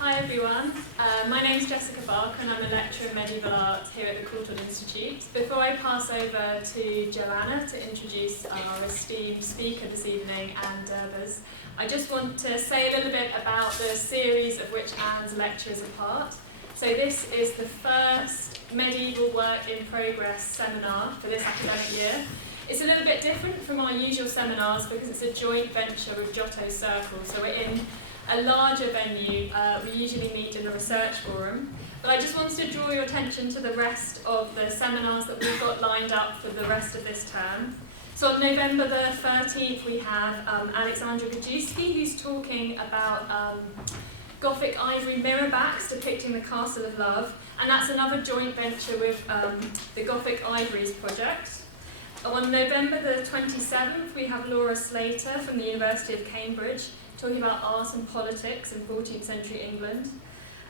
Hi everyone, my name's Jessica Barker and I'm a lecturer in medieval art here at the Courtauld Institute. Before I pass over to Joanna to introduce our esteemed speaker this evening, Anne Derbers, I just want to say a little bit about the series of which Anne's lecture is a part. So this is the first medieval work in progress seminar for this academic year. It's a little bit different from our usual seminars because it's a joint venture with Giusto Circle, so we're in a larger venue. We usually meet in a research forum, but I just wanted to draw your attention to the rest of the seminars that we've got lined up for the rest of this term. So on November the 13th we have Alexandra Gajewski, who's talking about Gothic ivory mirror backs depicting the Castle of Love, and that's another joint venture with the Gothic Ivories project. On November the 27th we have Laura Slater from the University of Cambridge, talking about art and politics in 14th century England.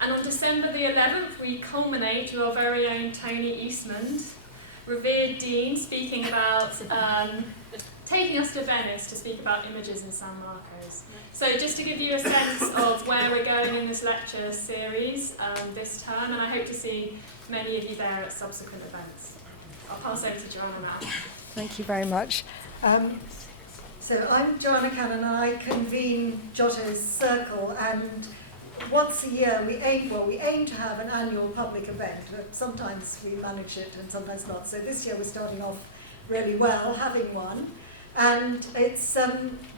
And on December the 11th, we culminate with our very own Tony Eastland, revered Dean, speaking about taking us to Venice to speak about images in San Marco's. So just to give you a sense of where we're going in this lecture series this term, and I hope to see many of you there at subsequent events. I'll pass over to Joanna now. Thank you very much. So I'm Joanna Cannon and I convene Giotto's Circle, and once a year we aim to have an annual public event. Sometimes we manage it and sometimes not. So this year we're starting off really well, having one. And it's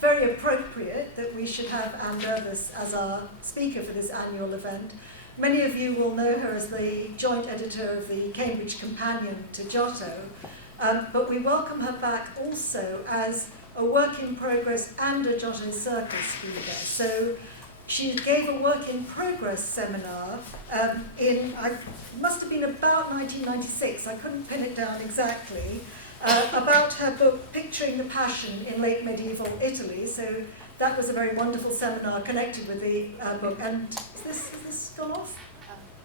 very appropriate that we should have Anne Derbers as our speaker for this annual event. Many of you will know her as the joint editor of the Cambridge Companion to Giotto, but we welcome her back also as a work in progress and a Giotto Circle speaker. So she gave a work in progress seminar must have been about 1996, I couldn't pin it down exactly, about her book Picturing the Passion in Late Medieval Italy. So that was a very wonderful seminar connected with the book. And is this gone off?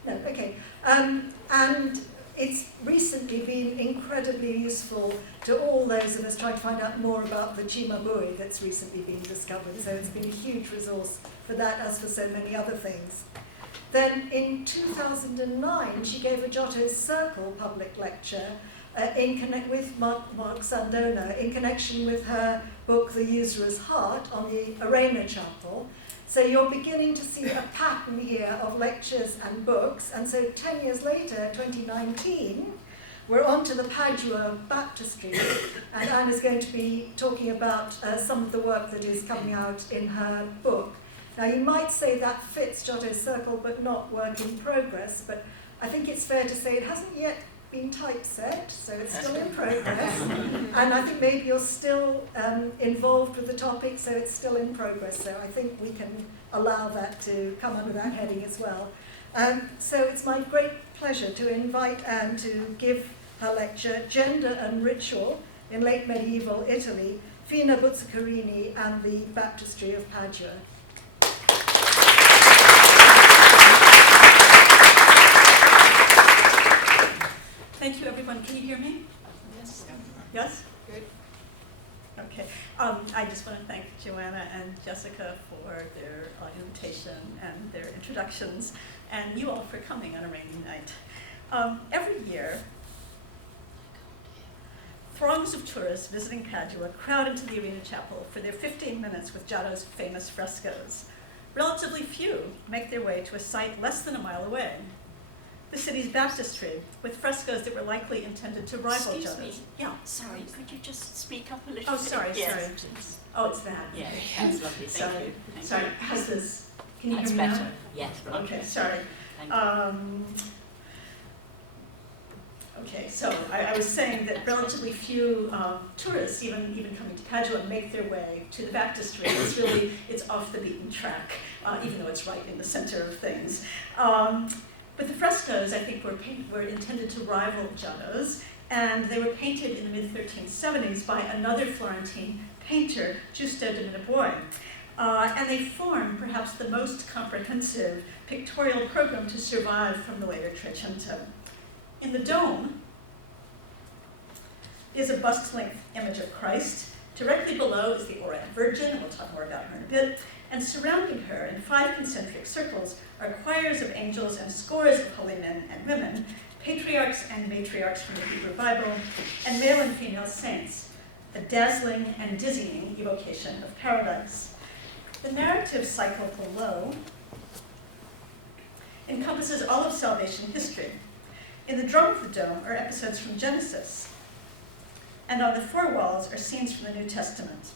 No, okay. And it's recently been incredibly useful to all those of us trying to find out more about the Cimabue that's recently been discovered. So it's been a huge resource for that, as for so many other things. Then in 2009, she gave a Giotto Circle public lecture with Mark Sandona in connection with her book The Usurer's Heart on the Arena Chapel. So you're beginning to see a pattern here of lectures and books, and so 10 years later, 2019, we're on to the Padua Baptistery, and Anne is going to be talking about some of the work that is coming out in her book. Now you might say that fits Giotto Circle, but not work in progress, but I think it's fair to say it hasn't yet been typeset, so it's still in progress. And I think maybe you're still involved with the topic, so it's still in progress. So I think we can allow that to come under that heading as well. So it's my great pleasure to invite Anne to give her lecture, Gender and Ritual in Late Medieval Italy, Fina Buzzacarini and the Baptistery of Padua. Thank you, everyone. Can you hear me? Yes. Yes? Good. Okay. I just want to thank Joanna and Jessica for their invitation and their introductions, and you all for coming on a rainy night. Every year, throngs of tourists visiting Padua crowd into the Arena Chapel for their 15 minutes with Giotto's famous frescoes. Relatively few make their way to a site less than a mile away, the city's baptistry, with frescoes that were likely intended to rival Giotto's. Excuse me. Yeah. Sorry, could you just speak up a little bit? Oh, sorry, yes, sorry. Please. Oh, it's that. Yeah, Okay. that's lovely. Thank Sorry. you. Thank Sorry. you. How's this? Can you That's hear me better. now? Yes. Right. Okay. Sorry. Thank you. Okay. So I was saying that relatively few tourists, even coming to Padua, make their way to the baptistry. It's off the beaten track, even though it's right in the center of things. But the frescoes, I think, were intended to rival Giotto's, and they were painted in the mid-1370s by another Florentine painter, Giusto de Menabuoi. And they form perhaps the most comprehensive pictorial program to survive from the later Trecento. In the dome is a bust-length image of Christ. Directly below is the Orient Virgin, and we'll talk more about her in a bit. And surrounding her in 5 concentric circles are choirs of angels and scores of holy men and women, patriarchs and matriarchs from the Hebrew Bible, and male and female saints, a dazzling and dizzying evocation of paradise. The narrative cycle below encompasses all of salvation history. In the drum of the dome are episodes from Genesis, and on the 4 walls are scenes from the New Testament.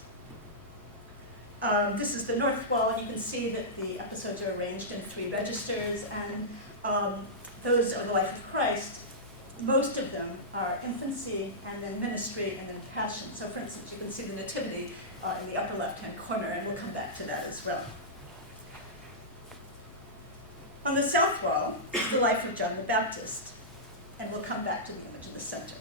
This is the north wall, and you can see that the episodes are arranged in 3 registers, and those of the life of Christ, most of them are infancy, and then ministry, and then passion. So for instance, you can see the Nativity in the upper left-hand corner, and we'll come back to that as well. On the south wall is the life of John the Baptist, and we'll come back to the image in the center.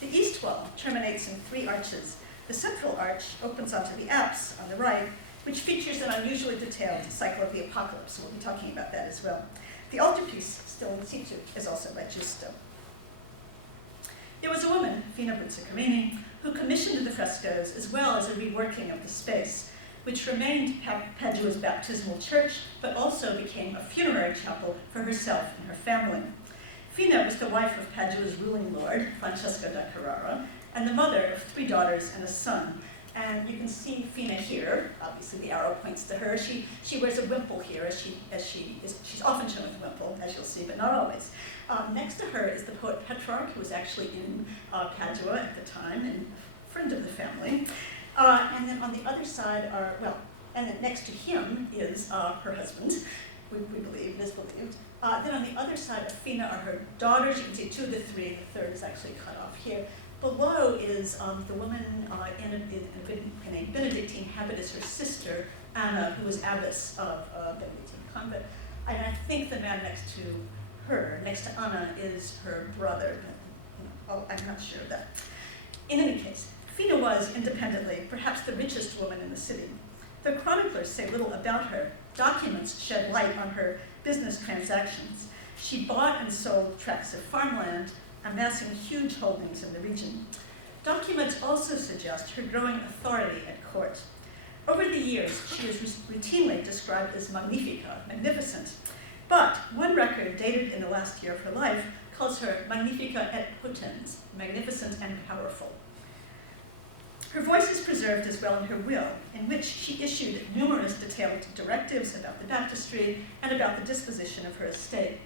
The east wall terminates in 3 arches. The central arch opens onto the apse on the right, which features an unusually detailed cycle of the apocalypse, so we'll be talking about that as well. The altarpiece, still in situ, is also by Giusto. There was a woman, Fina Buzzacarini, who commissioned the frescoes as well as a reworking of the space, which remained Padua's baptismal church, but also became a funerary chapel for herself and her family. Fina was the wife of Padua's ruling lord, Francesco da Carrara, and the mother of 3 daughters and a son. And you can see Fina here. Obviously, the arrow points to her. She wears a wimple here, she's often shown with a wimple, as you'll see, but not always. Next to her is the poet Petrarch, who was actually in Padua at the time and a friend of the family. And then on the other side and then next to him is her husband, we believe, it is believed. Then on the other side of Fina are her daughters. You can see 2 of the 3, the third is actually cut off here. Below is the woman in a Benedictine habit is her sister, Anna, who was abbess of a Benedictine convent. And I think the man next to her, next to Anna, is her brother. I'm not sure of that. In any case, Fina was, independently, perhaps the richest woman in the city. The chroniclers say little about her. Documents shed light on her business transactions. She bought and sold tracts of farmland, amassing huge holdings in the region. Documents also suggest her growing authority at court. Over the years, she is routinely described as magnifica, magnificent, but one record dated in the last year of her life calls her magnifica et potens, magnificent and powerful. Her voice is preserved as well in her will, in which she issued numerous detailed directives about the baptistry and about the disposition of her estate.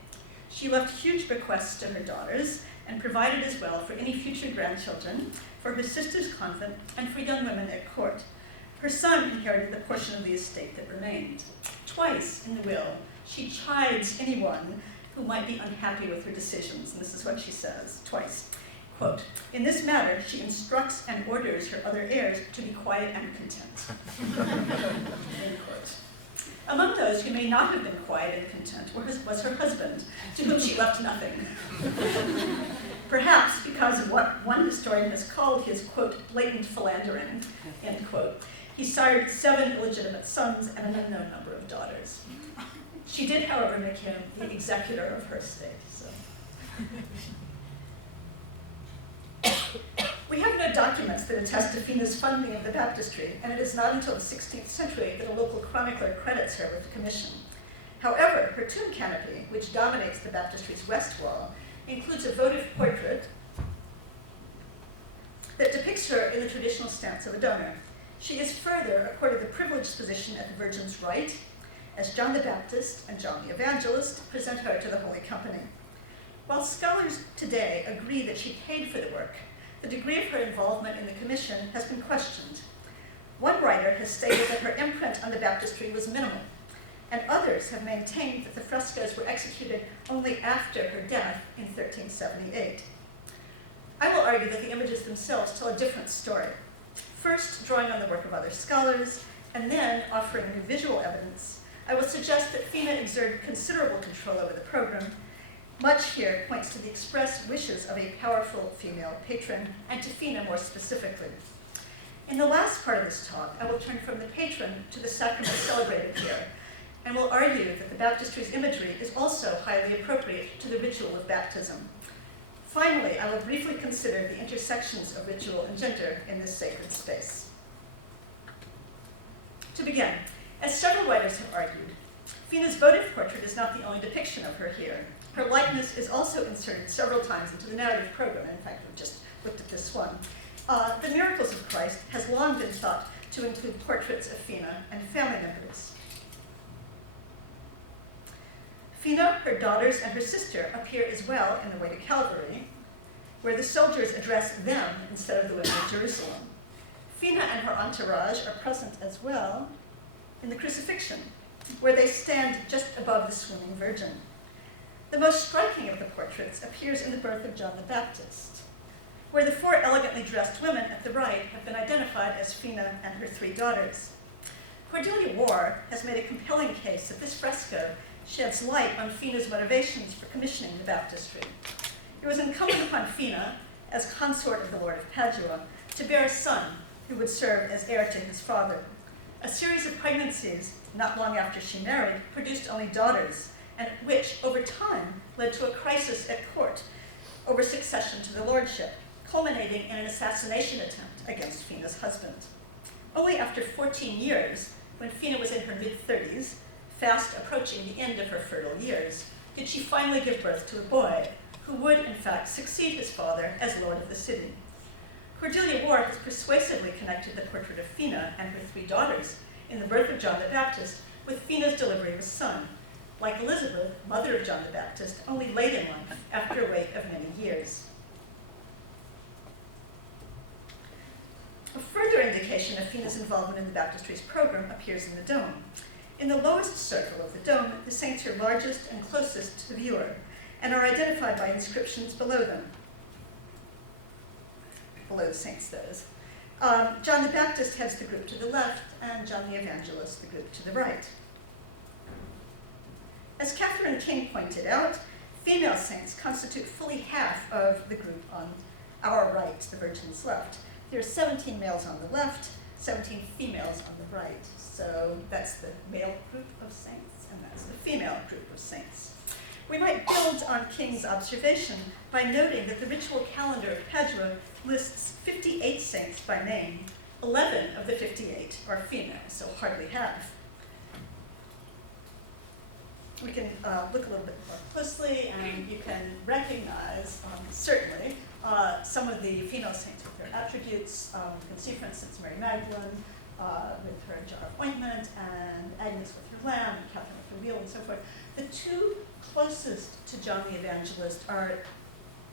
She left huge bequests to her daughters, and provided as well for any future grandchildren, for her sister's convent, and for young women at court. Her son inherited the portion of the estate that remained. Twice in the will, she chides anyone who might be unhappy with her decisions, and this is what she says, twice. Quote, "In this matter, she instructs and orders her other heirs to be quiet and content." End quote. Among those who may not have been quiet and content was her husband, to whom she left nothing. Perhaps because of what one historian has called his, quote, blatant philandering, end quote. He sired 7 illegitimate sons and an unknown number of daughters. She did, however, make him the executor of her estate. So. We have no documents that attest to Fina's funding of the baptistry, and it is not until the 16th century that a local chronicler credits her with the commission. However, her tomb canopy, which dominates the baptistry's west wall, includes a votive portrait that depicts her in the traditional stance of a donor. She is further accorded the privileged position at the Virgin's right, as John the Baptist and John the Evangelist present her to the Holy Company. While scholars today agree that she paid for the work, the degree of her involvement in the commission has been questioned. One writer has stated that her imprint on the baptistry was minimal, and others have maintained that the frescoes were executed only after her death in 1378. I will argue that the images themselves tell a different story, first drawing on the work of other scholars, and then offering new visual evidence. I will suggest that Fina exerted considerable control over the program. Much here points to the express wishes of a powerful female patron, and to Fina more specifically. In the last part of this talk, I will turn from the patron to the sacrament celebrated here, and will argue that the baptistry's imagery is also highly appropriate to the ritual of baptism. Finally, I will briefly consider the intersections of ritual and gender in this sacred space. To begin, as several writers have argued, Fina's votive portrait is not the only depiction of her here. Her likeness is also inserted several times into the narrative program. In fact, we've just looked at this one. The Miracles of Christ has long been thought to include portraits of Fina and family members. Fina, her daughters, and her sister appear as well in The Way to Calvary, where the soldiers address them instead of the women of Jerusalem. Fina and her entourage are present as well in the Crucifixion, where they stand just above the swooning Virgin. The most striking of the portraits appears in the birth of John the Baptist, where the four elegantly dressed women at the right have been identified as Fina and her three daughters. Cordelia Warr has made a compelling case that this fresco sheds light on Fina's motivations for commissioning the baptistry. It was incumbent upon Fina, as consort of the Lord of Padua, to bear a son who would serve as heir to his father. A series of pregnancies, not long after she married, produced only daughters, and which, over time, led to a crisis at court over succession to the lordship, culminating in an assassination attempt against Fina's husband. Only after 14 years, when Fina was in her mid-30s, fast approaching the end of her fertile years, did she finally give birth to a boy, who would, in fact, succeed his father as lord of the city. Cordelia Warr has persuasively connected the portrait of Fina and her three daughters in the birth of John the Baptist with Fina's delivery of a son, like Elizabeth, mother of John the Baptist, only late in life, after a wait of many years. A further indication of Fina's involvement in the baptistry's program appears in the dome. In the lowest circle of the dome, the saints are largest and closest to the viewer, and are identified by inscriptions below them. Below the saints, that is. John the Baptist heads the group to the left, and John the Evangelist the group to the right. As Catherine King pointed out, female saints constitute fully half of the group on our right, the Virgin's left. There are 17 males on the left, 17 females on the right. So that's the male group of saints, and that's the female group of saints. We might build on King's observation by noting that the ritual calendar of Padua lists 58 saints by name. 11 of the 58 are female, so hardly half. We can look a little bit more closely, and you can recognize, certainly, some of the female saints with their attributes. You can see, for instance, Mary Magdalene with her jar of ointment, and Agnes with her lamb, and Catherine with her wheel, and so forth. The two closest to John the Evangelist are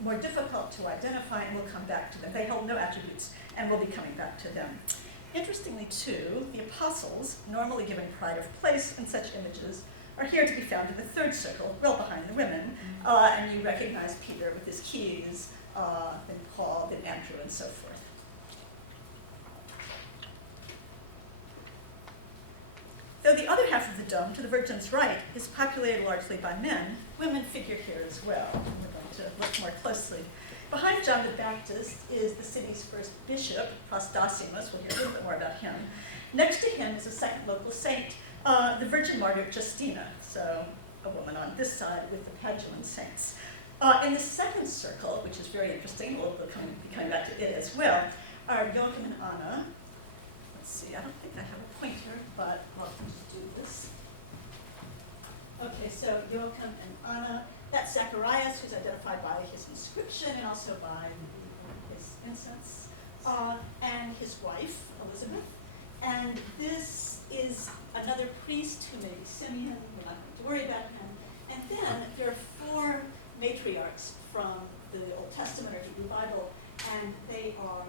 more difficult to identify, and we'll come back to them. They hold no attributes, and we'll be coming back to them. Interestingly, too, the apostles, normally given pride of place in such images, are here to be found in the third circle, well behind the women, and you recognize Peter with his keys, then Paul, then Andrew, and so forth. Though the other half of the dome, to the Virgin's right, is populated largely by men, women figure here as well, and we're going to look more closely. Behind John the Baptist is the city's first bishop, Prostacimus. We'll hear a little bit more about him. Next to him is a second local saint, the Virgin Martyr Justina, so a woman on this side with the Paduan saints. In the second circle, which is very interesting, we'll be coming back to it as well, are Joachim and Anna. Let's see, I don't think I have a pointer, but I'll just do this. Okay, so Joachim and Anna, that's Zacharias, who's identified by his inscription and also by his incense, and his wife, Elizabeth. And this is another priest who may be Simeon. We're not going to worry about him. And then there are four matriarchs from the Old Testament or Hebrew Bible, and they are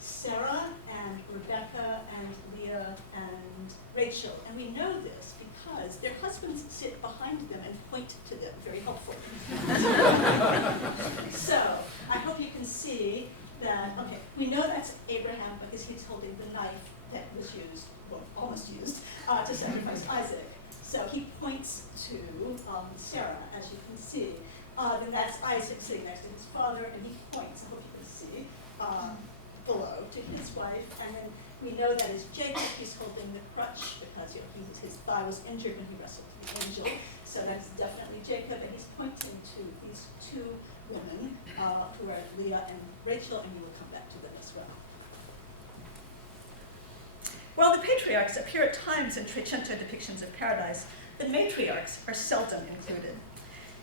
Sarah and Rebecca and Leah and Rachel. And we know this because their husbands sit behind them and point to them. Very helpful. So I hope you can see that, okay, we know that's Abraham because he's holding the knife that was used, well, almost used, to sacrifice Isaac. So he points to Sarah, as you can see. Then that's Isaac sitting next to his father, and he points, I hope you can see, below to his wife. And then we know that is Jacob. He's holding the crutch because his thigh was injured when he wrestled with the angel. So that's definitely Jacob, and he's pointing to these two women who are Leah and Rachel, and we will come back to them as well. While the patriarchs appear at times in Trecento depictions of paradise, the matriarchs are seldom included.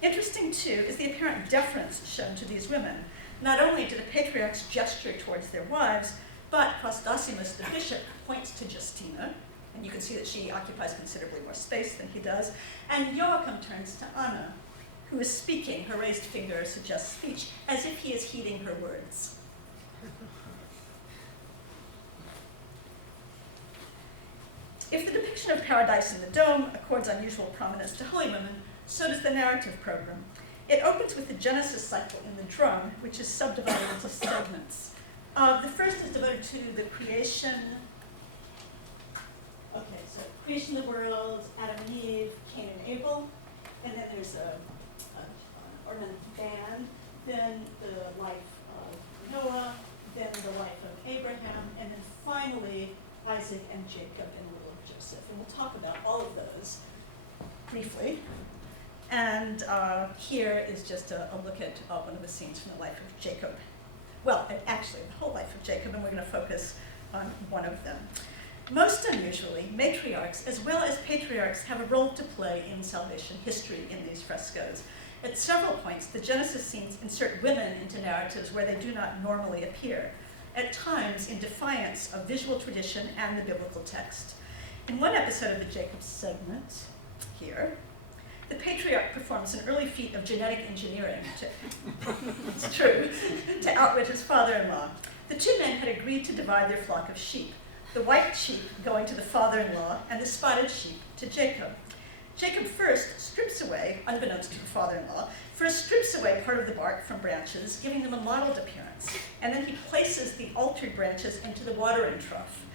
Interesting, too, is the apparent deference shown to these women. Not only do the patriarchs gesture towards their wives, but Chrysosimus, the bishop, points to Justina, and you can see that she occupies considerably more space than he does, and Joachim turns to Anna, who is speaking. Her raised finger suggests speech, as if he is heeding her words. If the depiction of paradise in the dome accords unusual prominence to holy women, so does the narrative program. It opens with the Genesis cycle in the drum, which is subdivided into segments. The first is devoted to the creation. Okay, so creation of the world, Adam and Eve, Cain and Abel, and then there's an ornamental band, then the life of Noah, then the life of Abraham, and then finally Isaac and Jacob and the little Joseph. And we'll talk about all of those briefly. And here is just a look at one of the scenes from the life of Jacob. Well, actually, the whole life of Jacob, and we're going to focus on one of them. Most unusually, matriarchs as well as patriarchs have a role to play in salvation history in these frescoes. At several points, the Genesis scenes insert women into narratives where they do not normally appear, at times in defiance of visual tradition and the biblical text. In one episode of the Jacob segment, here, the patriarch performs an early feat of genetic engineering it's true, to outwit his father-in-law. The two men had agreed to divide their flock of sheep, the white sheep going to the father-in-law and the spotted sheep to Jacob. Jacob first strips away, unbeknownst to the father-in-law, strips away part of the bark from branches, giving them a mottled appearance, and then he places the altered branches into the watering trough.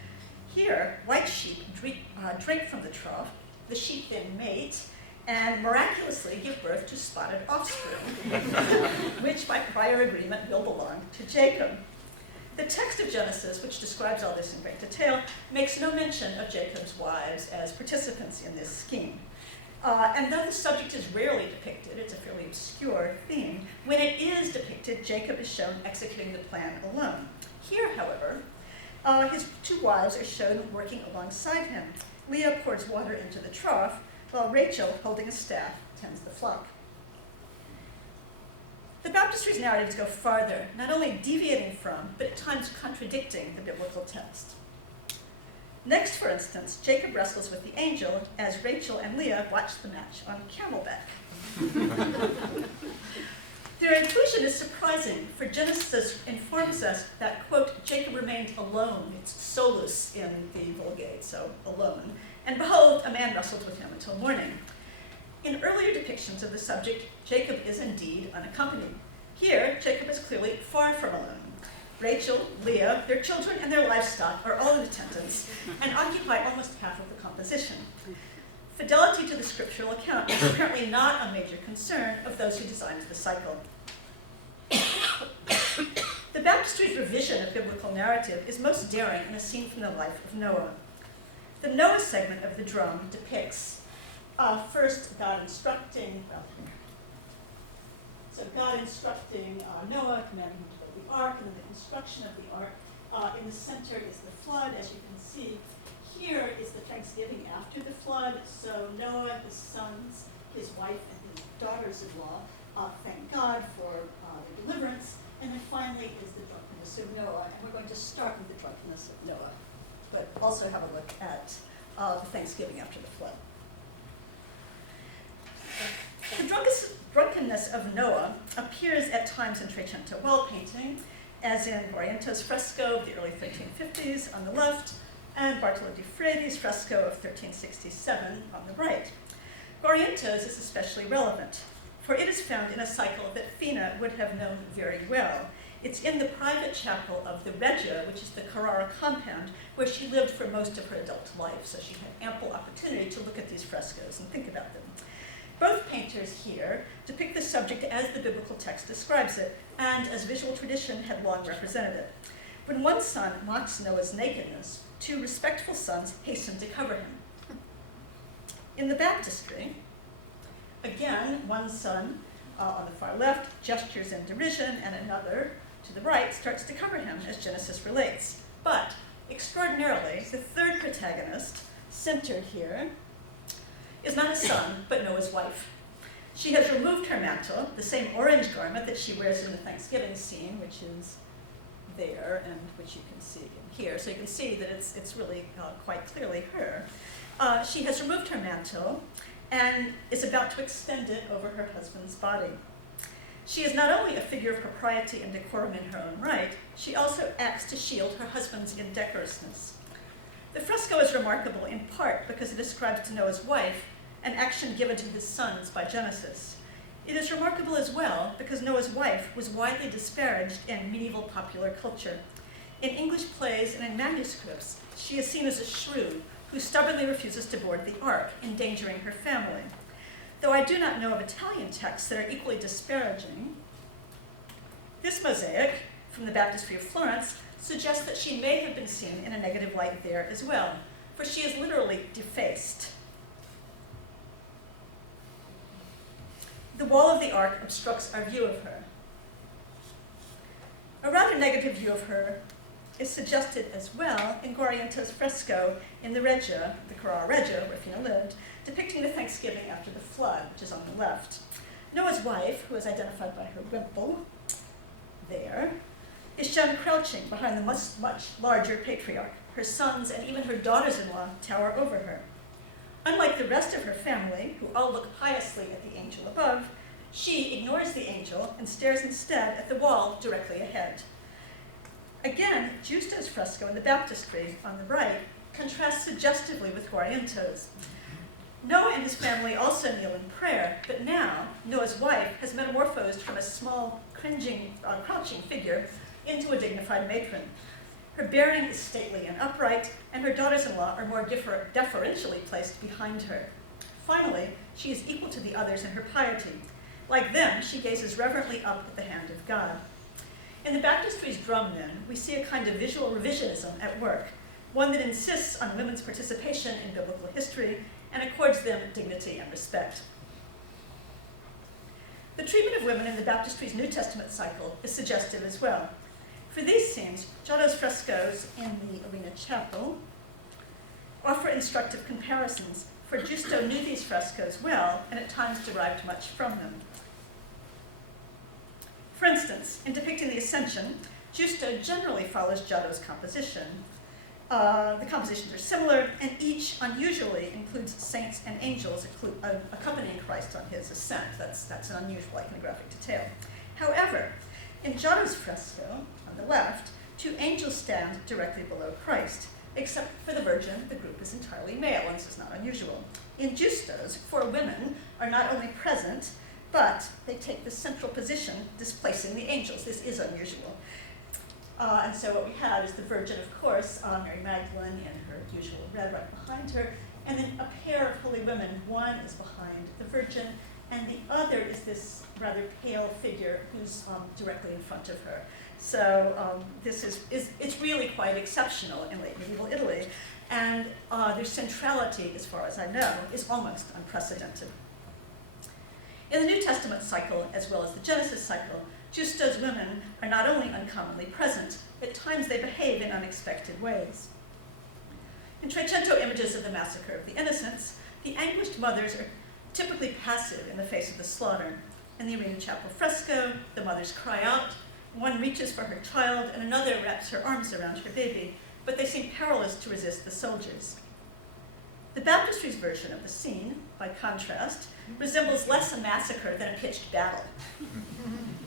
Here, white sheep drink from the trough, the sheep then mate, and miraculously give birth to spotted offspring, which by prior agreement will belong to Jacob. The text of Genesis, which describes all this in great detail, makes no mention of Jacob's wives as participants in this scheme. And though the subject is rarely depicted, it's a fairly obscure theme, when it is depicted, Jacob is shown executing the plan alone. Here, however, his two wives are shown working alongside him. Leah pours water into the trough, while Rachel, holding a staff, tends the flock. The baptistry's narratives go farther, not only deviating from, but at times contradicting the biblical text. Next, for instance, Jacob wrestles with the angel as Rachel and Leah watch the match on camelback. Their inclusion is surprising, for Genesis informs us that, quote, Jacob remained alone. It's solus in the Vulgate, so alone. And behold, a man wrestled with him until morning. In earlier depictions of the subject, Jacob is indeed unaccompanied. Here, Jacob is clearly far from alone. Rachel, Leah, their children, and their livestock are all in attendance and occupy almost half of the composition. Fidelity to the scriptural account is apparently not a major concern of those who designed the cycle. The baptistry's revision of biblical narrative is most daring in a scene from the life of Noah. The Noah segment of the drum depicts first God instructing, Noah, commanding him to build the ark, and then the instruction of the ark. In the center is the flood, as you can see. Here is the thanksgiving after the flood. So Noah, his sons, his wife, and his daughters-in-law thank God for the deliverance. And then finally is the drunkenness of Noah. And we're going to start with the drunkenness of Noah, but also have a look at the thanksgiving after the flood. The drunkenness of Noah appears at times in Trecento wall painting, as in Goriento's fresco of the early 1350s on the left, and Bartolo di Fredi's fresco of 1367 on the right. Goriento's is especially relevant, for it is found in a cycle that Fina would have known very well. It's in the private chapel of the Regia, which is the Carrara compound, where she lived for most of her adult life, so she had ample opportunity to look at these frescoes and think about them. Both painters here depict the subject as the biblical text describes it, and as visual tradition had long represented it. When one son mocks Noah's nakedness, two respectful sons hasten to cover him. In the baptistry, again, one son on the far left gestures in derision, and another to the right starts to cover him, as Genesis relates. But Extraordinarily, the third protagonist, centered here, is not a son, but Noah's wife. She has removed her mantle, the same orange garment that she wears in the Thanksgiving scene, which is there, and which you can see in here. So you can see that it's really quite clearly her. She has removed her mantle and is about to extend it over her husband's body. She is not only a figure of propriety and decorum in her own right, she also acts to shield her husband's indecorousness. The fresco is remarkable in part because it ascribes to Noah's wife an action given to his sons by Genesis. It is remarkable as well because Noah's wife was widely disparaged in medieval popular culture. In English plays and in manuscripts, she is seen as a shrew who stubbornly refuses to board the ark, endangering her family. Though I do not know of Italian texts that are equally disparaging, this mosaic from the Baptistery of Florence suggests that she may have been seen in a negative light there as well, for she is literally defaced. The wall of the ark obstructs our view of her. A rather negative view of her is suggested as well in Guariento's fresco in the Regia, the Carrara Regia, where Fina lived, depicting the Thanksgiving after the flood, which is on the left. Noah's wife, who is identified by her wimple there, is shown crouching behind the much larger patriarch. Her sons and even her daughters-in-law tower over her. Unlike the rest of her family, who all look piously at the angel above, she ignores the angel and stares instead at the wall directly ahead. Again, Giusto's fresco in the Baptistery on the right contrasts suggestively with Guariento's. Noah and his family also kneel in prayer, but now Noah's wife has metamorphosed from a small, crouching figure into a dignified matron. Her bearing is stately and upright, and her daughters-in-law are more deferentially placed behind her. Finally, she is equal to the others in her piety. Like them, she gazes reverently up at the hand of God. In the Baptistery's drum, then, we see a kind of visual revisionism at work, one that insists on women's participation in biblical history and accords them dignity and respect. The treatment of women in the Baptistery's New Testament cycle is suggestive as well. For these scenes, Giotto's frescoes in the Arena Chapel offer instructive comparisons, for Giusto knew these frescoes well and at times derived much from them. For instance, in depicting the Ascension, Giusto generally follows Giotto's composition. The compositions are similar, and each unusually includes saints and angels accompanying Christ on his ascent. That's an unusual iconographic detail. However, in Giotto's fresco, on the left, two angels stand directly below Christ. Except for the Virgin, the group is entirely male, and this is not unusual. In Giusto's, 4 women are not only present, but they take the central position, displacing the angels. This is unusual. And so what we have is the Virgin, of course, Mary Magdalene in her usual red right behind her, and then a pair of holy women. One is behind the Virgin, and the other is this rather pale figure who's directly in front of her. So this is it's really quite exceptional in late medieval Italy, and their centrality, as far as I know, is almost unprecedented. In the New Testament cycle, as well as the Genesis cycle, Giusto's women are not only uncommonly present, at times they behave in unexpected ways. In Trecento images of the massacre of the innocents, the anguished mothers are typically passive in the face of the slaughter. In the Arena Chapel fresco, the mothers cry out, one reaches for her child, and another wraps her arms around her baby, but they seem powerless to resist the soldiers. The Baptistery's version of the scene, by contrast, resembles less a massacre than a pitched battle.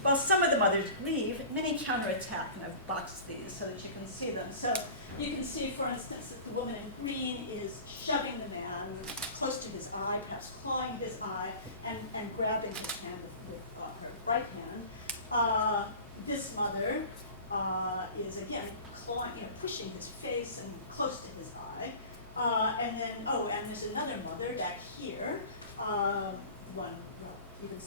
While some of the mothers leave, many counterattack, and I've boxed these so that you can see them. So you can see, for instance, that the woman in green is shoving the man close to his eye, perhaps clawing his eye, and grabbing his hand with her right hand. This mother is, again, clawing, pushing his face and close to his eye. And there's another mother back here, I hope you can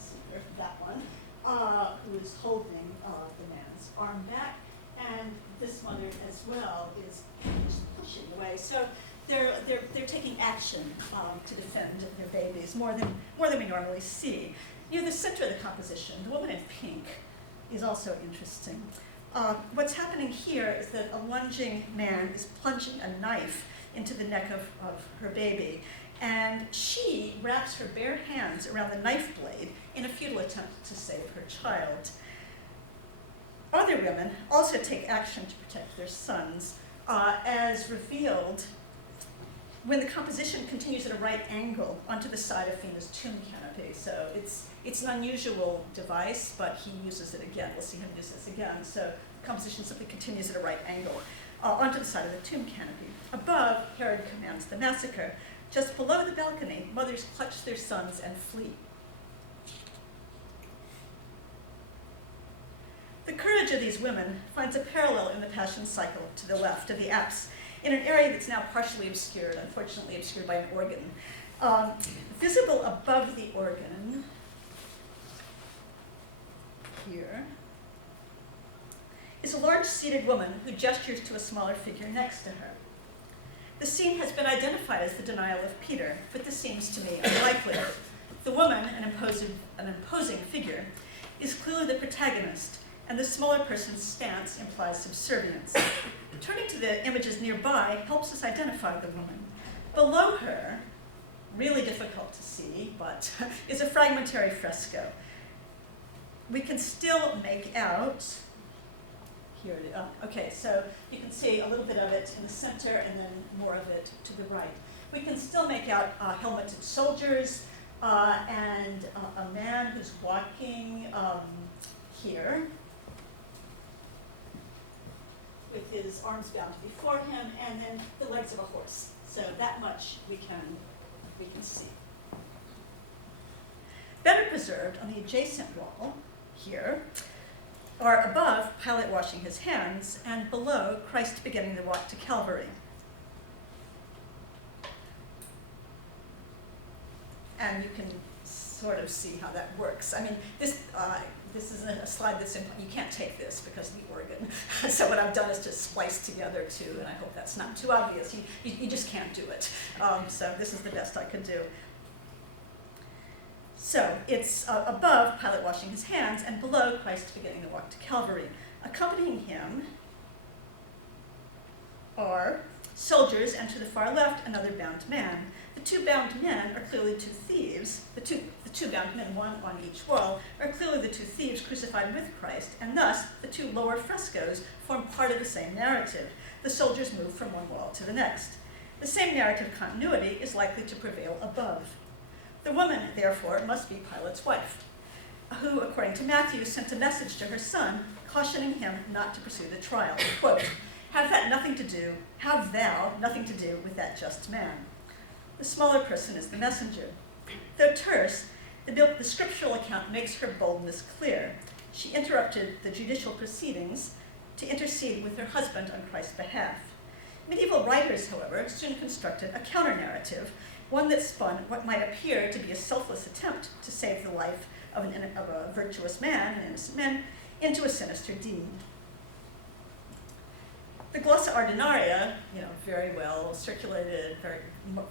see her, that one, who is holding the man's arm back, and this mother as well is pushing away. So they're taking action to defend their babies more than we normally see. Near the center of the composition, the woman in pink is also interesting. What's happening here is that a lunging man is plunging a knife into the neck of her baby, and she wraps her bare hands around the knife blade in a futile attempt to save her child. Other women also take action to protect their sons, as revealed when the composition continues at a right angle onto the side of Fina's tomb canopy. So it's an unusual device, but he uses it again. We'll see him use this again. So the composition simply continues at a right angle onto the side of the tomb canopy. Above, Herod commands the massacre. Just below the balcony, mothers clutch their sons and flee. The courage of these women finds a parallel in the Passion cycle to the left of the apse, in an area that's now partially obscured, unfortunately obscured by an organ. Visible above the organ, here, is a large seated woman who gestures to a smaller figure next to her. The scene has been identified as the denial of Peter, but this seems to me unlikely. The woman, an imposing figure, is clearly the protagonist, and the smaller person's stance implies subservience. Turning to the images nearby helps us identify the woman. Below her, really difficult to see, but is a fragmentary fresco. We can still make out, here it is, okay, so you can see a little bit of it in the center and then more of it to the right. We can still make out helmeted soldiers and a man who's walking here, with his arms bound before him, and then the legs of a horse. So that much we can see. Better preserved on the adjacent wall, here, are above Pilate washing his hands, and below Christ beginning the walk to Calvary. And you can sort of see how that works. I mean, this isn't a slide that's you can't take this because of the organ. So what I've done is just splice together two, and I hope that's not too obvious. You just can't do it. So this is the best I could do. So it's above Pilate washing his hands, and below Christ beginning the walk to Calvary. Accompanying him are soldiers, and to the far left, another bound man. The two bound men are clearly two thieves. The two bound men, one on each wall, are clearly the two thieves crucified with Christ, and thus the two lower frescoes form part of the same narrative. The soldiers move from one wall to the next. The same narrative continuity is likely to prevail above. The woman, therefore, must be Pilate's wife, who, according to Matthew, sent a message to her son, cautioning him not to pursue the trial. Quote, have thou nothing to do with that just man. The smaller person is the messenger. Though terse, the scriptural account makes her boldness clear. She interrupted the judicial proceedings to intercede with her husband on Christ's behalf. Medieval writers, however, soon constructed a counter-narrative, one that spun what might appear to be a selfless attempt to save the life of a virtuous man, an innocent man, into a sinister deed. The Glossa Ordinaria, very well circulated,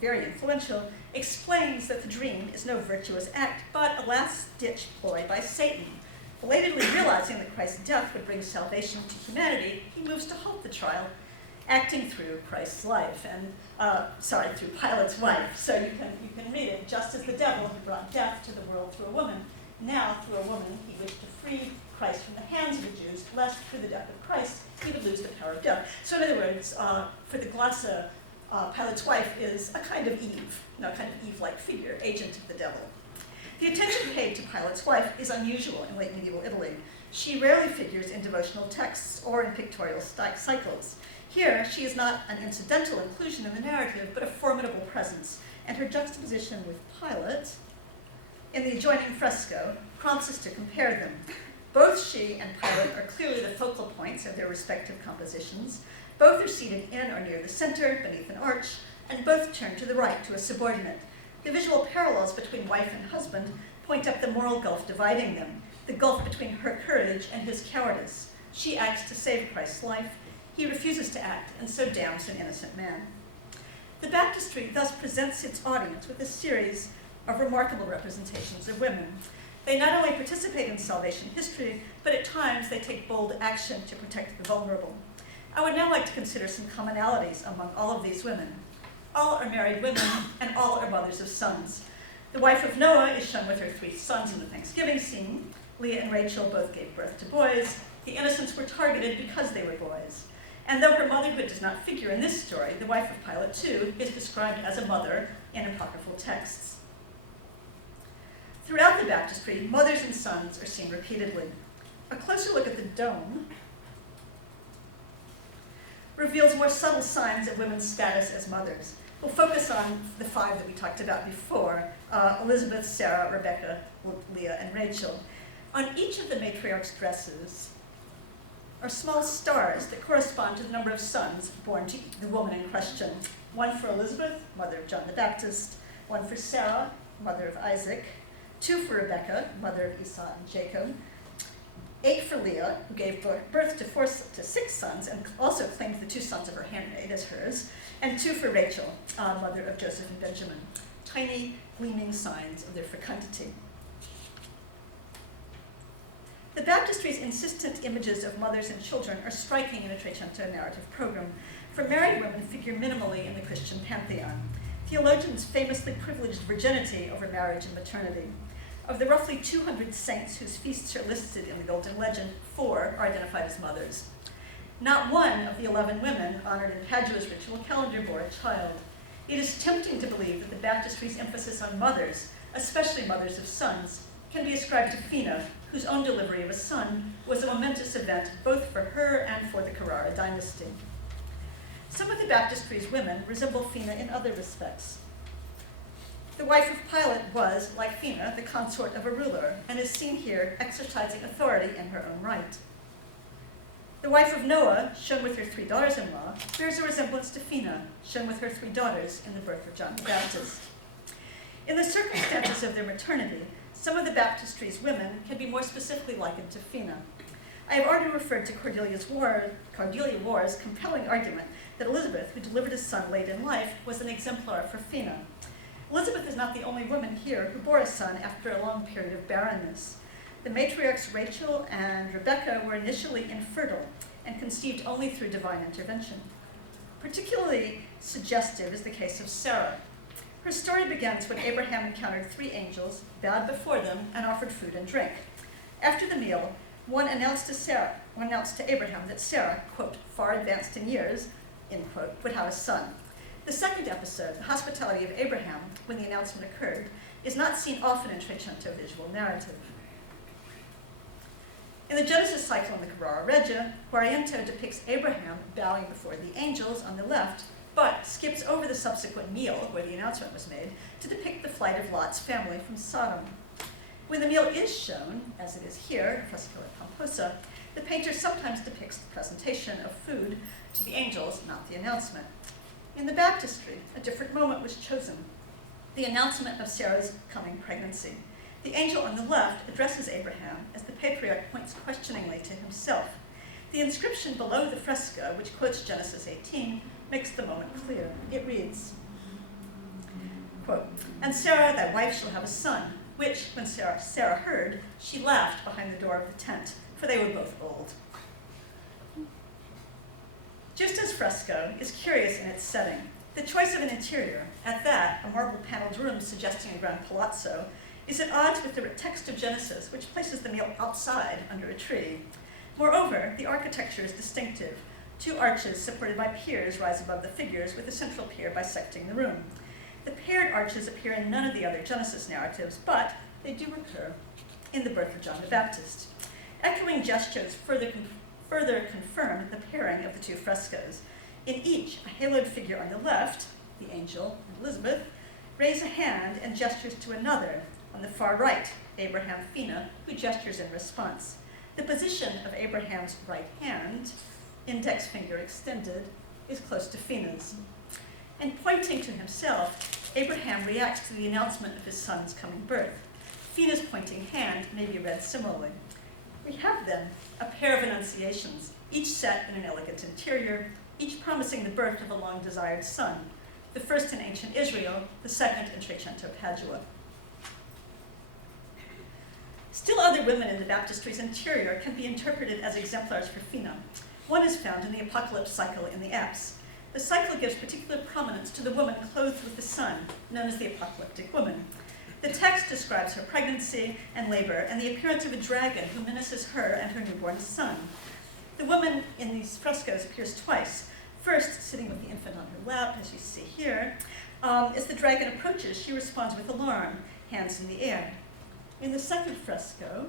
very influential, explains that the dream is no virtuous act, but a last-ditch ploy by Satan. Belatedly realizing that Christ's death would bring salvation to humanity, he moves to halt the trial, acting through Christ's life, through Pilate's wife. So you can read it. Just as the devil had brought death to the world through a woman, now through a woman he wished to free Christ from the hands of the Jews, lest through the death of Christ he would lose the power of death. So in other words, for the Glossa, Pilate's wife is a kind of Eve, a kind of Eve-like figure, agent of the devil. The attention paid to Pilate's wife is unusual in late medieval Italy. She rarely figures in devotional texts or in pictorial cycles. Here, she is not an incidental inclusion in the narrative, but a formidable presence, and her juxtaposition with Pilate in the adjoining fresco prompts us to compare them. Both she and Pilate are clearly the focal points of their respective compositions. Both are seated in or near the center, beneath an arch, and both turn to the right, to a subordinate. The visual parallels between wife and husband point up the moral gulf dividing them, the gulf between her courage and his cowardice. She acts to save Christ's life. He refuses to act, and so damns an innocent man. The Baptistery thus presents its audience with a series of remarkable representations of women. They not only participate in salvation history, but at times they take bold action to protect the vulnerable. I would now like to consider some commonalities among all of these women. All are married women, and all are mothers of sons. The wife of Noah is shown with her 3 sons in the Thanksgiving scene. Leah and Rachel both gave birth to boys. The innocents were targeted because they were boys. And though her motherhood does not figure in this story, the wife of Pilate, too, is described as a mother in apocryphal texts. Throughout the baptistry, mothers and sons are seen repeatedly. A closer look at the dome reveals more subtle signs of women's status as mothers. We'll focus on the 5 that we talked about before, Elizabeth, Sarah, Rebecca, Leah, and Rachel. On each of the matriarchs' dresses are small stars that correspond to the number of sons born to the woman in question. 1 for Elizabeth, mother of John the Baptist, 1 for Sarah, mother of Isaac, 2 for Rebecca, mother of Esau and Jacob, 8 for Leah, who gave birth to 6 sons and also claimed the 2 sons of her handmaid as hers, and 2 for Rachel, mother of Joseph and Benjamin. Tiny, gleaming signs of their fecundity. The baptistry's insistent images of mothers and children are striking in a Trecento narrative program, for married women figure minimally in the Christian pantheon. Theologians famously privileged virginity over marriage and maternity. Of the roughly 200 saints whose feasts are listed in the Golden Legend, 4 are identified as mothers. Not one of the 11 women honored in Padua's ritual calendar bore a child. It is tempting to believe that the baptistry's emphasis on mothers, especially mothers of sons, can be ascribed to Fina, whose own delivery of a son was a momentous event both for her and for the Carrara dynasty. Some of the baptistry's women resemble Fina in other respects. The wife of Pilate was, like Fina, the consort of a ruler, and is seen here exercising authority in her own right. The wife of Noah, shown with her 3 daughters-in-law, bears a resemblance to Fina, shown with her 3 daughters in the birth of John the Baptist. In the circumstances of their maternity, some of the baptistry's women can be more specifically likened to Fina. I have already referred to Cordelia War's compelling argument that Elizabeth, who delivered a son late in life, was an exemplar for Fina. Elizabeth is not the only woman here who bore a son after a long period of barrenness. The matriarchs Rachel and Rebecca were initially infertile and conceived only through divine intervention. Particularly suggestive is the case of Sarah. Her story begins when Abraham encountered 3 angels, bowed before them, and offered food and drink. After the meal, one announced to Abraham that Sarah, quote, far advanced in years, end quote, would have a son. The second episode, the hospitality of Abraham, when the announcement occurred, is not seen often in Trecento visual narrative. In the Genesis cycle in the Carrara Regia, Guariento depicts Abraham bowing before the angels on the left, but skips over the subsequent meal, where the announcement was made, to depict the flight of Lot's family from Sodom. When the meal is shown, as it is here, fresco at Pomposa, the painter sometimes depicts the presentation of food to the angels, not the announcement. In the baptistry, a different moment was chosen, the announcement of Sarah's coming pregnancy. The angel on the left addresses Abraham as the patriarch points questioningly to himself. The inscription below the fresco, which quotes Genesis 18, makes the moment clear. It reads, quote, and Sarah, thy wife, shall have a son, which, when Sarah heard, she laughed behind the door of the tent, for they were both old. Giusto's fresco is curious in its setting. The choice of an interior, at that, a marble paneled room suggesting a grand palazzo, is at odds with the text of Genesis, which places the meal outside under a tree. Moreover, the architecture is distinctive. 2 arches supported by piers rise above the figures, with a central pier bisecting the room. The paired arches appear in none of the other Genesis narratives, but they do recur in the birth of John the Baptist. Echoing gestures further confirm the pairing of the 2 frescoes. In each, a haloed figure on the left, the angel and Elizabeth, raise a hand and gestures to another. On the far right, Abraham Fina, who gestures in response. The position of Abraham's right hand, index finger extended, is close to Fina's. And pointing to himself, Abraham reacts to the announcement of his son's coming birth. Fina's pointing hand may be read similarly. We have, then, a pair of annunciations, each set in an elegant interior, each promising the birth of a long-desired son, the first in ancient Israel, the second in Trecento Padua. Still other women in the baptistry's interior can be interpreted as exemplars for Fina. One is found in the Apocalypse cycle in the apse. The cycle gives particular prominence to the woman clothed with the sun, known as the apocalyptic woman. The text describes her pregnancy and labor and the appearance of a dragon who menaces her and her newborn son. The woman in these frescoes appears twice. First, sitting with the infant on her lap, as you see here. As the dragon approaches, she responds with alarm, hands in the air. In the second fresco,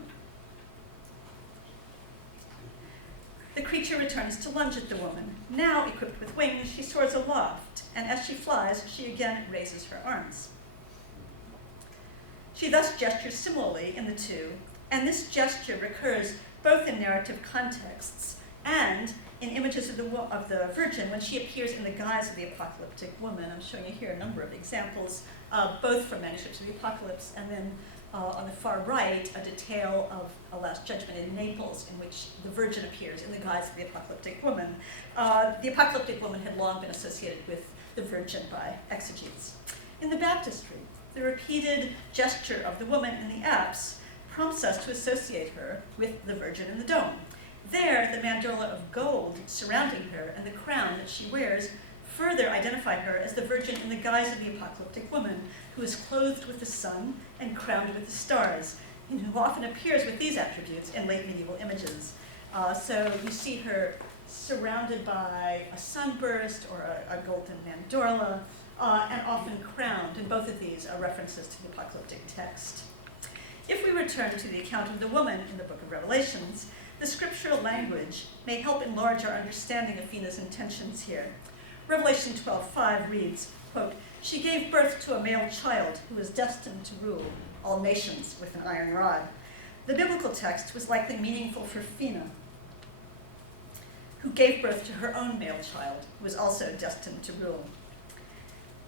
the creature returns to lunge at the woman. Now, equipped with wings, she soars aloft, and as she flies, she again raises her arms. She thus gestures similarly in the two, and this gesture recurs both in narrative contexts and in images of the Virgin when she appears in the guise of the apocalyptic woman. I'm showing you here a number of examples, both from manuscripts of the Apocalypse, and then on the far right, a detail of a Last Judgment in Naples in which the Virgin appears in the guise of the apocalyptic woman. The apocalyptic woman had long been associated with the Virgin by exegetes. In the baptistry, the repeated gesture of the woman in the apse prompts us to associate her with the Virgin in the dome. There, the mandorla of gold surrounding her and the crown that she wears further identify her as the Virgin in the guise of the apocalyptic woman, who is clothed with the sun and crowned with the stars, and who often appears with these attributes in late medieval images. So you see her surrounded by a sunburst or a golden mandorla, and often crowned, and both of these are references to the apocalyptic text. If we return to the account of the woman in the book of Revelations, the scriptural language may help enlarge our understanding of Fina's intentions here. Revelation 12:5 reads, quote, "She gave birth to a male child who was destined to rule all nations with an iron rod." The biblical text was likely meaningful for Fina, who gave birth to her own male child, who was also destined to rule.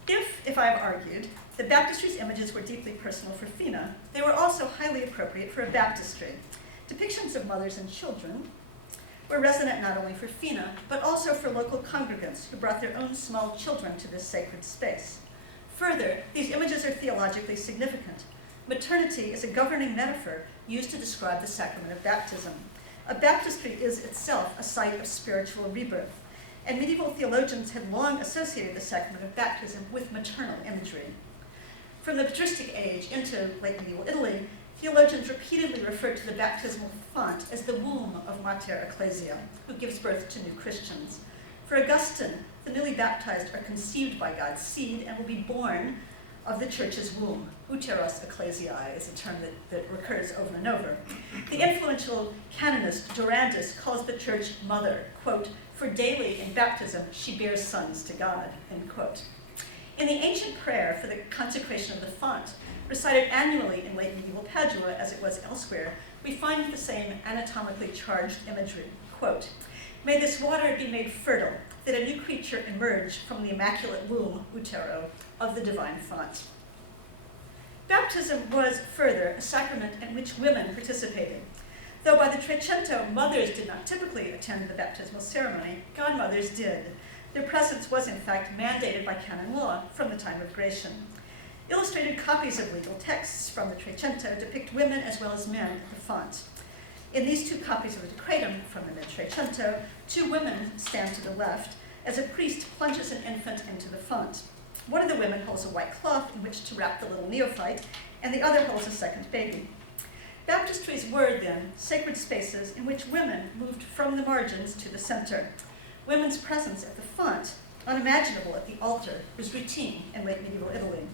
If I have argued, the baptistry's images were deeply personal for Fina, they were also highly appropriate for a baptistry. Depictions of mothers and children were resonant not only for Fina, but also for local congregants who brought their own small children to this sacred space. Further, these images are theologically significant. Maternity is a governing metaphor used to describe the sacrament of baptism. A baptistry is itself a site of spiritual rebirth, and medieval theologians had long associated the sacrament of baptism with maternal imagery. From the patristic age into late medieval Italy, theologians repeatedly referred to the baptismal font as the womb of Mater Ecclesia, who gives birth to new Christians. For Augustine, the newly baptized are conceived by God's seed and will be born of the church's womb. Uteros Ecclesiae is a term that recurs over and over. The influential canonist Durandus calls the church mother, quote, "For daily in baptism she bears sons to God," end quote. In the ancient prayer for the consecration of the font, recited annually in late medieval Padua as it was elsewhere, we find the same anatomically charged imagery. Quote, "May this water be made fertile, that a new creature emerge from the immaculate womb, utero, of the divine font." Baptism was, further, a sacrament in which women participated. Though by the Trecento, mothers did not typically attend the baptismal ceremony, godmothers did. Their presence was, in fact, mandated by canon law from the time of Gratian. Illustrated copies of legal texts from the Trecento depict women as well as men at the font. In these two copies of the Decretum from the mid-Trecento, two women stand to the left as a priest plunges an infant into the font. One of the women holds a white cloth in which to wrap the little neophyte, and the other holds a second baby. Baptistries were, then, sacred spaces in which women moved from the margins to the center. Women's presence at the font, unimaginable at the altar, was routine in late medieval Italy.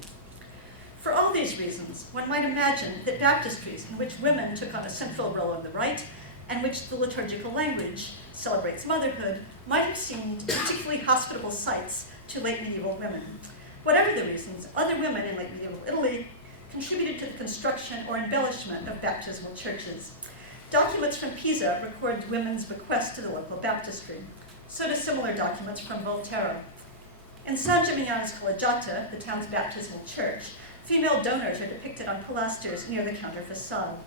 For all these reasons, one might imagine that baptistries in which women took on a central role on the right, and which the liturgical language celebrates motherhood, might have seemed particularly hospitable sites to late medieval women. Whatever the reasons, other women in late medieval Italy contributed to the construction or embellishment of baptismal churches. Documents from Pisa record women's bequests to the local baptistry. So do similar documents from Volterra. In San Gimignano's Collegiata, the town's baptismal church, female donors are depicted on pilasters near the counter facade.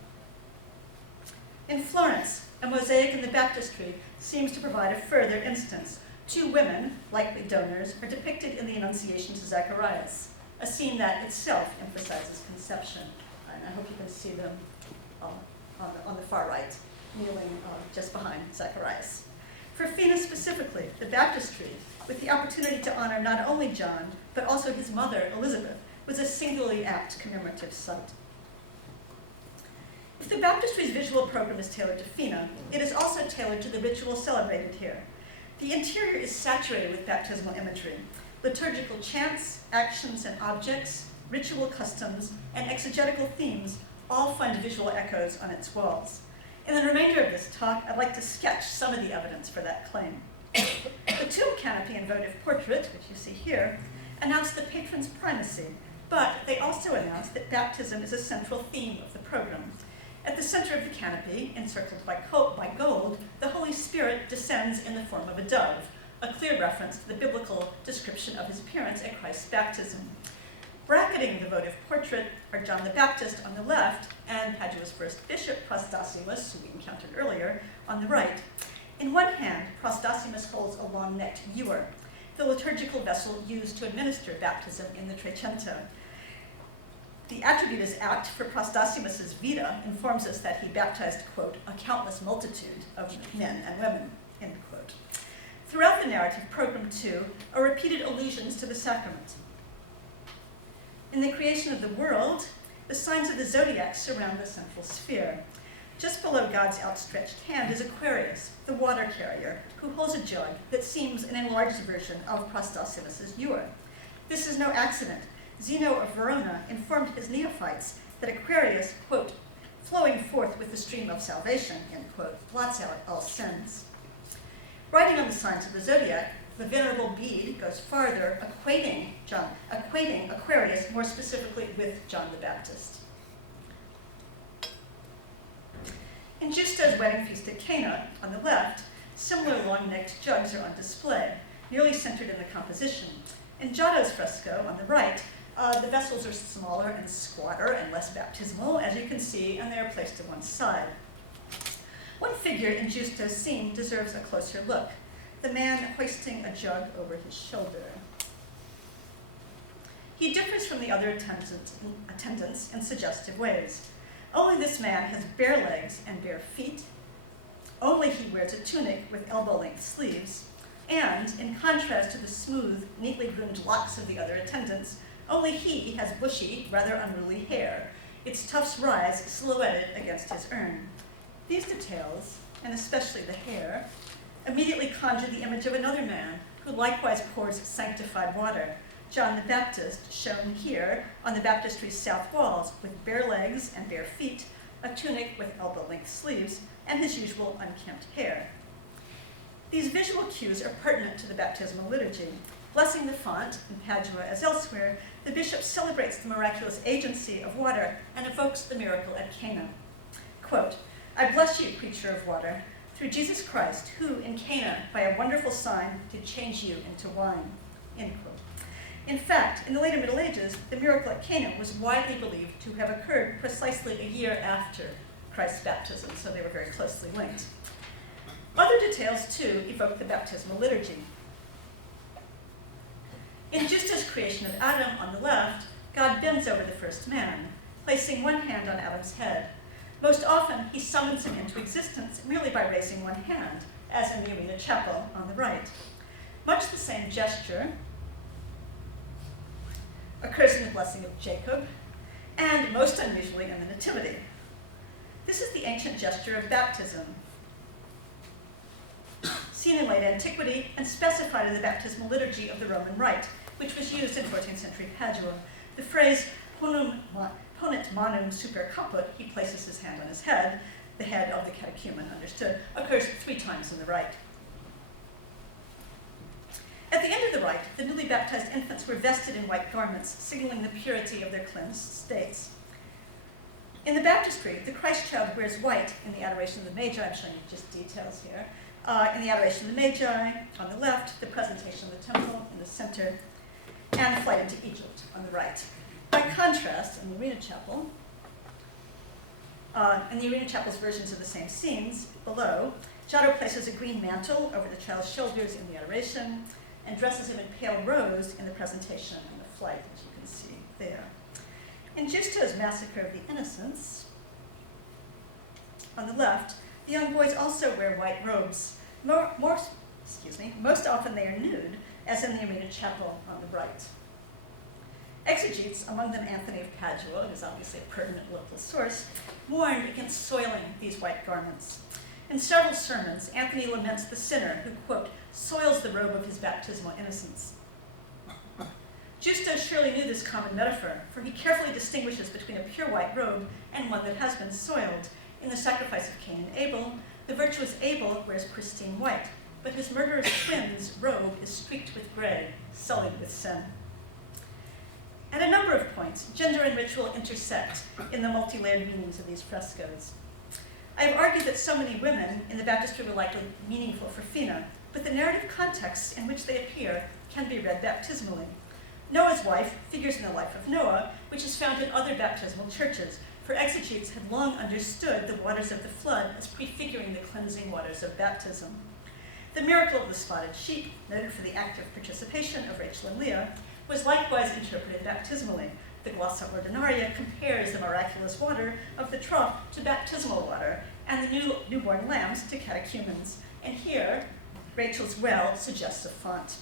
In Florence, a mosaic in the baptistry seems to provide a further instance. Two women, likely donors, are depicted in the Annunciation to Zacharias, a scene that itself emphasizes conception. And I hope you can see them on the far right, kneeling just behind Zacharias. For Fina specifically, the baptistry, with the opportunity to honor not only John, but also his mother, Elizabeth, was a singularly apt commemorative site. If the baptistry's visual program is tailored to Fina, it is also tailored to the ritual celebrated here. The interior is saturated with baptismal imagery. Liturgical chants, actions, and objects, ritual customs, and exegetical themes all find visual echoes on its walls. In the remainder of this talk, I'd like to sketch some of the evidence for that claim. The tomb canopy and votive portrait, which you see here, announce the patron's primacy, but they also announce that baptism is a central theme of the program. At the center of the canopy, encircled by gold, the Holy Spirit descends in the form of a dove, a clear reference to the biblical description of his appearance at Christ's baptism. Bracketing the votive portrait are John the Baptist on the left and Padua's first bishop, Prosdasimus, who we encountered earlier, on the right. In one hand, Prosdasimus holds a long-necked ewer, the liturgical vessel used to administer baptism in the Trecento. The attribute is apt, for Prosdasimus's vita informs us that he baptized, quote, a countless multitude of men and women, end quote. Throughout the narrative program, too, are repeated allusions to the sacrament. In the creation of the world, the signs of the zodiac surround the central sphere. Just below God's outstretched hand is Aquarius, the water carrier, who holds a jug that seems an enlarged version of Prosdasimus's ewer. This is no accident. Zeno of Verona informed his neophytes that Aquarius, quote, flowing forth with the stream of salvation, end quote, blots out all sins. Writing on the signs of the zodiac, the Venerable Bede goes farther, equating Aquarius more specifically with John the Baptist. In Giusto's wedding feast at Cana, on the left, similar long-necked jugs are on display, nearly centered in the composition. In Giotto's fresco, on the right, the vessels are smaller and squatter and less baptismal, as you can see, and they are placed to one side. One figure in Giusto's scene deserves a closer look, the man hoisting a jug over his shoulder. He differs from the other attendants in suggestive ways. Only this man has bare legs and bare feet. Only he wears a tunic with elbow-length sleeves. And, in contrast to the smooth, neatly groomed locks of the other attendants, only he has bushy, rather unruly hair. Its tufts rise silhouetted against his urn. These details, and especially the hair, immediately conjure the image of another man who likewise pours sanctified water, John the Baptist, shown here on the baptistry's south walls with bare legs and bare feet, a tunic with elbow-length sleeves, and his usual unkempt hair. These visual cues are pertinent to the baptismal liturgy. Blessing the font, in Padua as elsewhere, the bishop celebrates the miraculous agency of water and evokes the miracle at Cana. Quote, I bless you, preacher of water, through Jesus Christ, who in Cana, by a wonderful sign, did change you into wine. End quote. In fact, in the later Middle Ages, the miracle at Cana was widely believed to have occurred precisely a year after Christ's baptism, so they were very closely linked. Other details, too, evoke the baptismal liturgy. In Giusto's creation of Adam on the left, God bends over the first man, placing one hand on Adam's head. Most often, he summons him into existence merely by raising one hand, as in the Arena Chapel on the right. Much the same gesture occurs in the blessing of Jacob, and most unusually in the Nativity. This is the ancient gesture of baptism, seen in late antiquity and specified in the baptismal liturgy of the Roman Rite, which was used in 14th century Padua. The phrase ponet manum super caput, he places his hand on his head, the head of the catechumen, understood, occurs 3 times in the Rite. At the end of the Rite, the newly baptized infants were vested in white garments, signaling the purity of their cleansed states. In the baptistry, the Christ child wears white in the Adoration of the Magi. I'm showing you just details here. In the Adoration of the Magi, on the left, the presentation of the temple in the center, and the flight into Egypt on the right. By contrast, in the Arena Chapel, in the Arena Chapel's versions of the same scenes, below, Giotto places a green mantle over the child's shoulders in the Adoration, and dresses him in pale rose in the presentation and the flight, as you can see there. In Giusto's Massacre of the Innocents, on the left, the young boys also wear white robes. Most often they are nude, as in the Arena Chapel on the right. Exegetes, among them Anthony of Padua, who is obviously a pertinent local source, warned against soiling these white garments. In several sermons, Anthony laments the sinner who, quote, soils the robe of his baptismal innocence. Giusto surely knew this common metaphor, for he carefully distinguishes between a pure white robe and one that has been soiled. In the sacrifice of Cain and Abel, the virtuous Abel wears pristine white, but his murderous twin's robe is streaked with gray, sullied with sin. At a number of points, gender and ritual intersect in the multi-layered meanings of these frescoes. I have argued that so many women in the baptistry were likely meaningful for Fina, but the narrative contexts in which they appear can be read baptismally. Noah's wife figures in the life of Noah, which is found in other baptismal churches, for exegetes had long understood the waters of the flood as prefiguring the cleansing waters of baptism. The miracle of the spotted sheep, noted for the active participation of Rachel and Leah, was likewise interpreted baptismally. The glossa ordinaria compares the miraculous water of the trough to baptismal water, and the newborn lambs to catechumens. And here, Rachel's well suggests a font.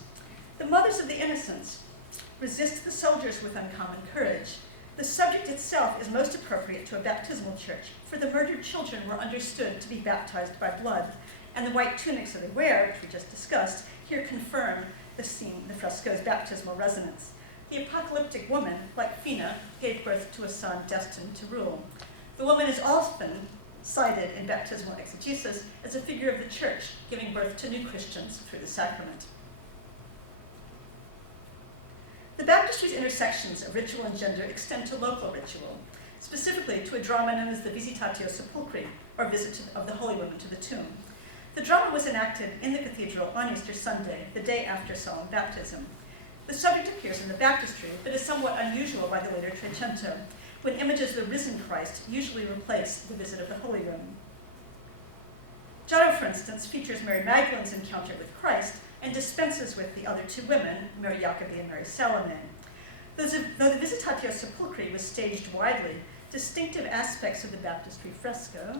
The mothers of the innocents resist the soldiers with uncommon courage. The subject itself is most appropriate to a baptismal church, for the murdered children were understood to be baptized by blood, and the white tunics that they wear, which we just discussed, here confirm the fresco's baptismal resonance. The apocalyptic woman, like Fina, gave birth to a son destined to rule. The woman is often cited in baptismal exegesis as a figure of the church, giving birth to new Christians through the sacrament. The baptistry's intersections of ritual and gender extend to local ritual, specifically to a drama known as the Visitatio Sepulchri, or Visit of the Holy Women to the Tomb. The drama was enacted in the cathedral on Easter Sunday, the day after solemn baptism. The subject appears in the baptistry, but is somewhat unusual by the later Trecento, when images of the risen Christ usually replace the visit of the Holy Room. Giotto, for instance, features Mary Magdalene's encounter with Christ and dispenses with the other two women, Mary Jacobi and Mary Salome. Though the Visitatio Sepulchri was staged widely, distinctive aspects of the baptistry fresco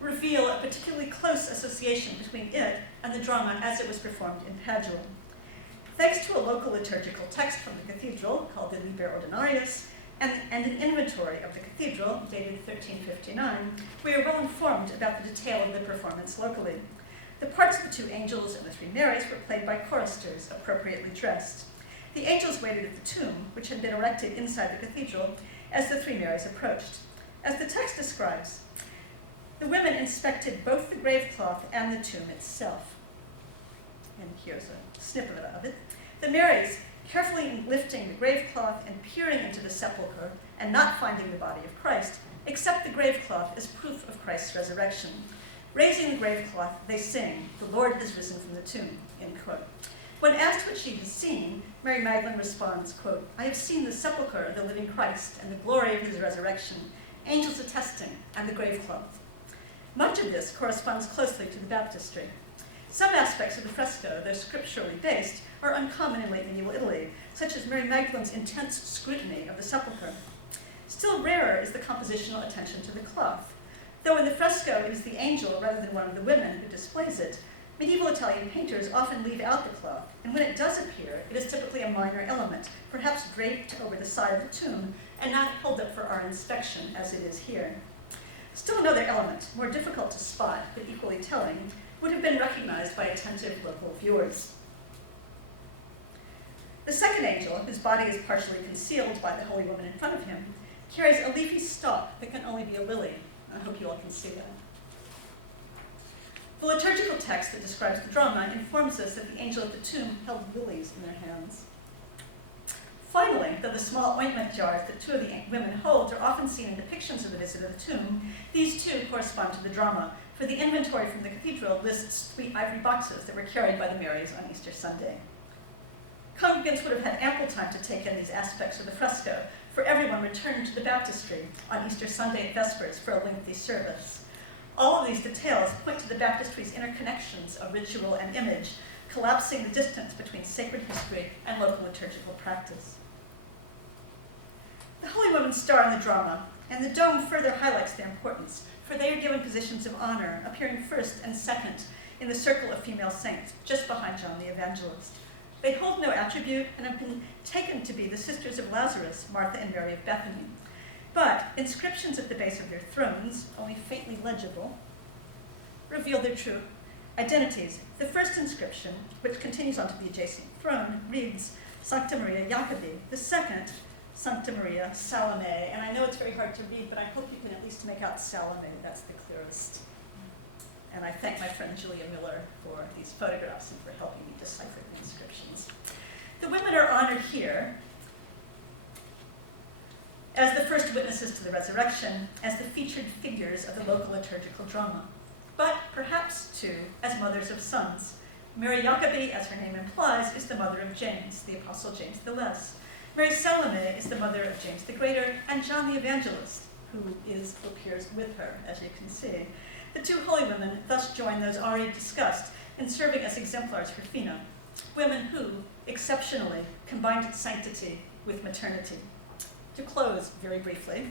reveal a particularly close association between it and the drama as it was performed in Padua. Thanks to a local liturgical text from the cathedral called the Liber Ordinarius and an inventory of the cathedral dated 1359, we are well informed about the detail of the performance locally. The parts of the two angels and the three Marys were played by choristers appropriately dressed. The angels waited at the tomb, which had been erected inside the cathedral, as the three Marys approached. As the text describes, the women inspected both the grave cloth and the tomb itself. And here's a snippet of it. The Marys, carefully lifting the grave cloth and peering into the sepulchre and not finding the body of Christ, accept the grave cloth as proof of Christ's resurrection. Raising the grave cloth, they sing, "The Lord has risen from the tomb," end quote. When asked what she has seen, Mary Magdalene responds, quote, "I have seen the sepulchre of the living Christ and the glory of his resurrection, angels attesting, and the grave cloth." Much of this corresponds closely to the baptistry. Some aspects of the fresco, though scripturally based, are uncommon in late medieval Italy, such as Mary Magdalene's intense scrutiny of the sepulchre. Still rarer is the compositional attention to the cloth. Though in the fresco it is the angel rather than one of the women who displays it, medieval Italian painters often leave out the cloth, and when it does appear, it is typically a minor element, perhaps draped over the side of the tomb, and not held up for our inspection as it is here. Still another element, more difficult to spot but equally telling, would have been recognized by attentive local viewers. The second angel, whose body is partially concealed by the Holy Woman in front of him, carries a leafy stalk that can only be a lily. I hope you all can see that. The liturgical text that describes the drama informs us that the angel at the tomb held lilies in their hands. Finally, though the small ointment jars that two of the women hold are often seen in depictions of the visit of the tomb, these too correspond to the drama, for the inventory from the cathedral lists 3 ivory boxes that were carried by the Marys on Easter Sunday. Congregants would have had ample time to take in these aspects of the fresco, for everyone returned to the baptistry on Easter Sunday at Vespers for a lengthy service. All of these details point to the baptistry's interconnections of ritual and image, collapsing the distance between sacred history and local liturgical practice. The Holy Woman's star in the drama And the dome further highlights their importance, for they are given positions of honor, appearing first and second in the circle of female saints, just behind John the Evangelist. They hold no attribute and have been taken to be the sisters of Lazarus, Martha and Mary of Bethany. But inscriptions at the base of their thrones, only faintly legible, reveal their true identities. The first inscription, which continues onto the adjacent throne, reads Sancta Maria Jacobi. The second, Sancta Maria Salome. And I know it's very hard to read, but I hope you can at least make out Salome. That's the clearest. And I thank my friend Julia Miller for these photographs and for helping me decipher the inscriptions. The women are honored here as the first witnesses to the resurrection, as the featured figures of the local liturgical drama, but perhaps, too, as mothers of sons. Mary Jacobi, as her name implies, is the mother of James, the Apostle James the Less. Mary Salome is the mother of James the Greater, and John the Evangelist, who appears with her, as you can see. The two holy women thus join those already discussed in serving as exemplars for Fina, women who, exceptionally, combined sanctity with maternity. To close very briefly,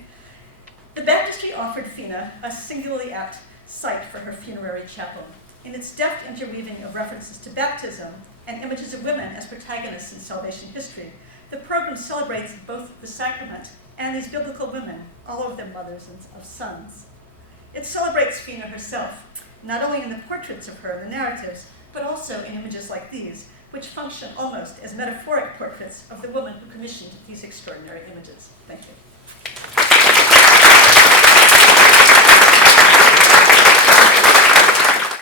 the baptistry offered Fina a singularly apt site for her funerary chapel. In its deft interweaving of references to baptism and images of women as protagonists in salvation history, the program celebrates both the sacrament and these biblical women, all of them mothers of sons. It celebrates Fina herself, not only in the portraits of her in the narratives, but also in images like these, which function almost as metaphoric portraits of the woman who commissioned these extraordinary images. Thank you.